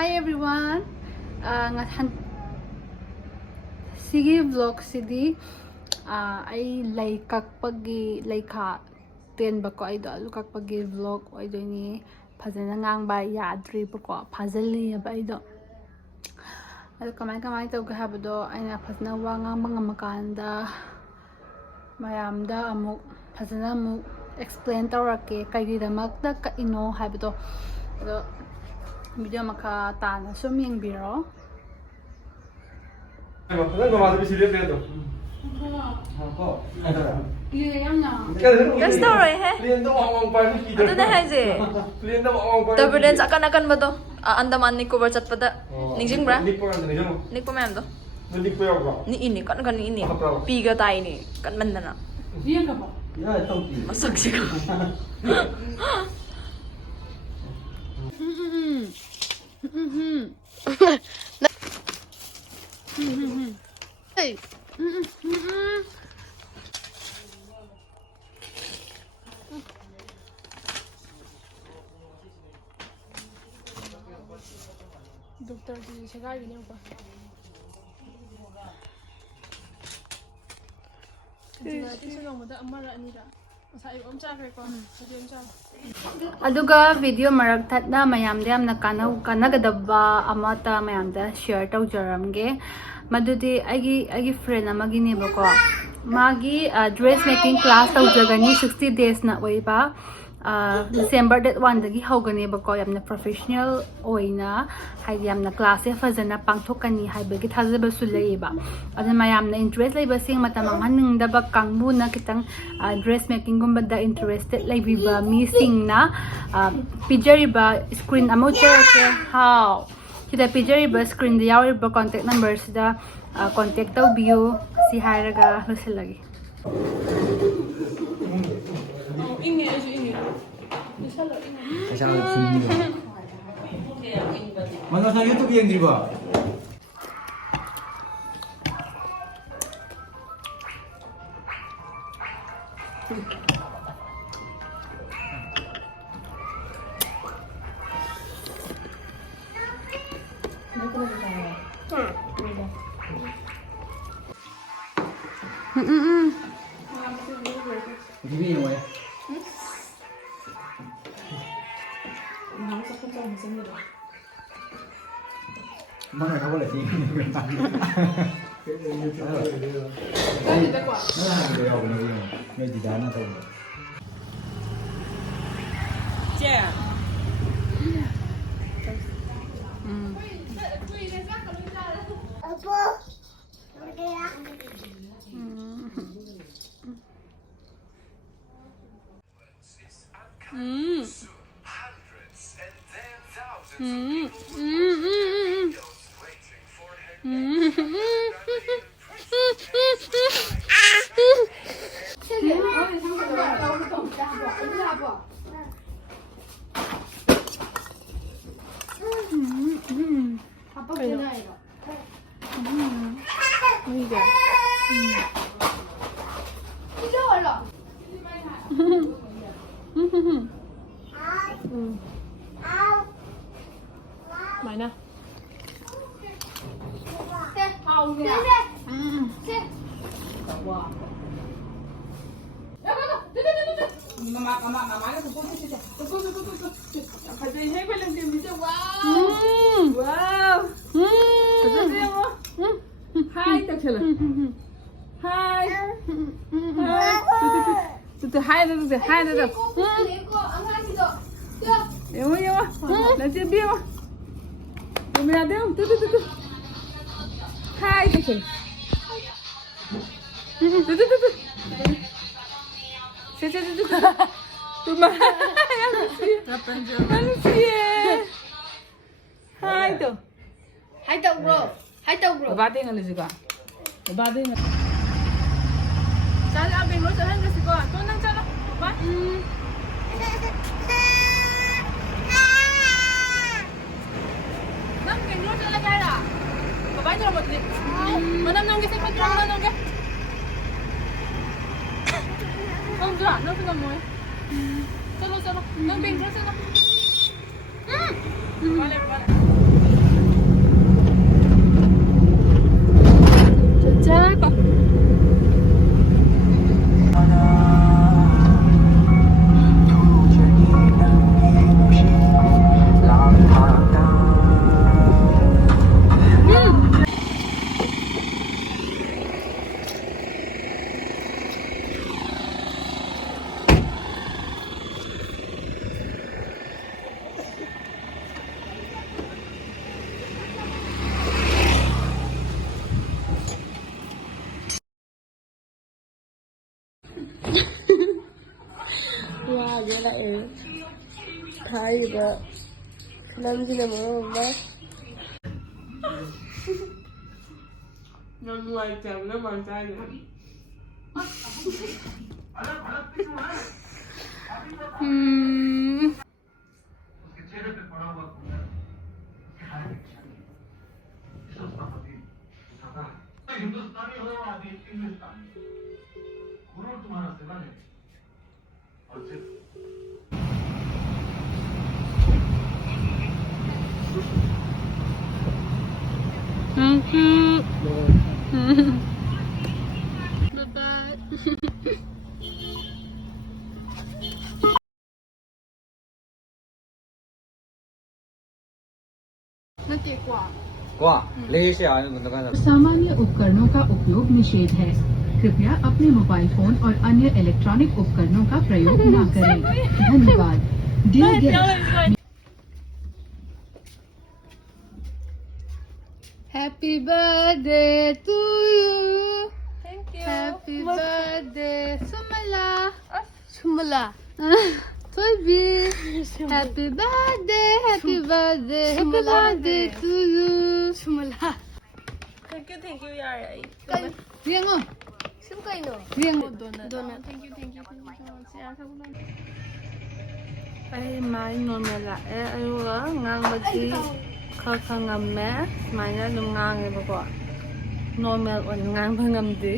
Hi everyone. Sigi vlog sidi ay lay kakpagi lay ka ten ba ko ay do alu kakpagi vlog ay do ni phajana ngang ba yadri ba ko phajali ba ay do alu kamay taw ga habdo ay na phajna wa ngang mga makanda mayamda amuk phajana amuk explain tawrake kayridamakta ka ino habdo do video maka tana sum yengbiro Nang gumagawa sa silip nito. Story he. Kliento ang party kita. Ito na haji. Kliento ang party. Turbulence akan ba to? Andaman ni cover chat pada. Ningjing bra? Nik po ang ningjing mo. Nik pa ma'am to. Nik po yung ba? Ni ini kan ni ini. Piga tayo ni kan manda na. Diyan ka ba? Yeah, ito. Masak siya. Hey. Dokter di sekali ni apa? Aduga video maragthat na mayamda yamna kanagadaba amata mayamda share tawjaramge madudi agi friend amagini bako magi dressmaking class tawjagani 60 days na oiba December that 1 dagi hogani bako yamna professional oina hay yamna class e fazana pangthokani haibagi thazaba suleiba adana mayamna interest leiba sing matamang haning daba kangbu na kitang dressmaking gumba da interested leibiba missing na pijariba screen amocha how kita pijariba screen da yawiba contact numbers da contact taw bio si haraga lusilagi Mana sa YouTube yang driba? Ini yang mana? Mana kau boleh sih? Mana? Babating ano juga. Babating. Cari abang lo jalan ke situ. Tuh nang jalan. Ba? Nang bang lo jalan ke lah. Bapak jalan buat ni. Mana nang ke situ mana nang ke? Nang jalan, nang tu kamu. Jalan. Nang bang jalan. Balik. lae. Thaiba. Namjina mo ba? Nang nuai cham na mang chai na. Thank you. ले से आने दुकान सामान्य उपकरणों का उपयोग निषेध है। कृपया अपने मोबाइल फोन और अन्य इलेक्ट्रॉनिक उपकरणों का प्रयोग न करें। धन्यवाद। Dear guests, Happy birthday to you. Thank you. Happy birthday, Sumala. Sumala. Toby. Happy birthday, happy birthday, happy birthday to you. Sumala. Thank you, yare. Riang mo. Sim kayo no? Riang. Donut. Thank you so much. Siya sa bulan. Ay, may normal la. Ayuga, ngang bagi kakangame. May na lumngang iba ko. Normal on ngang bangamdi.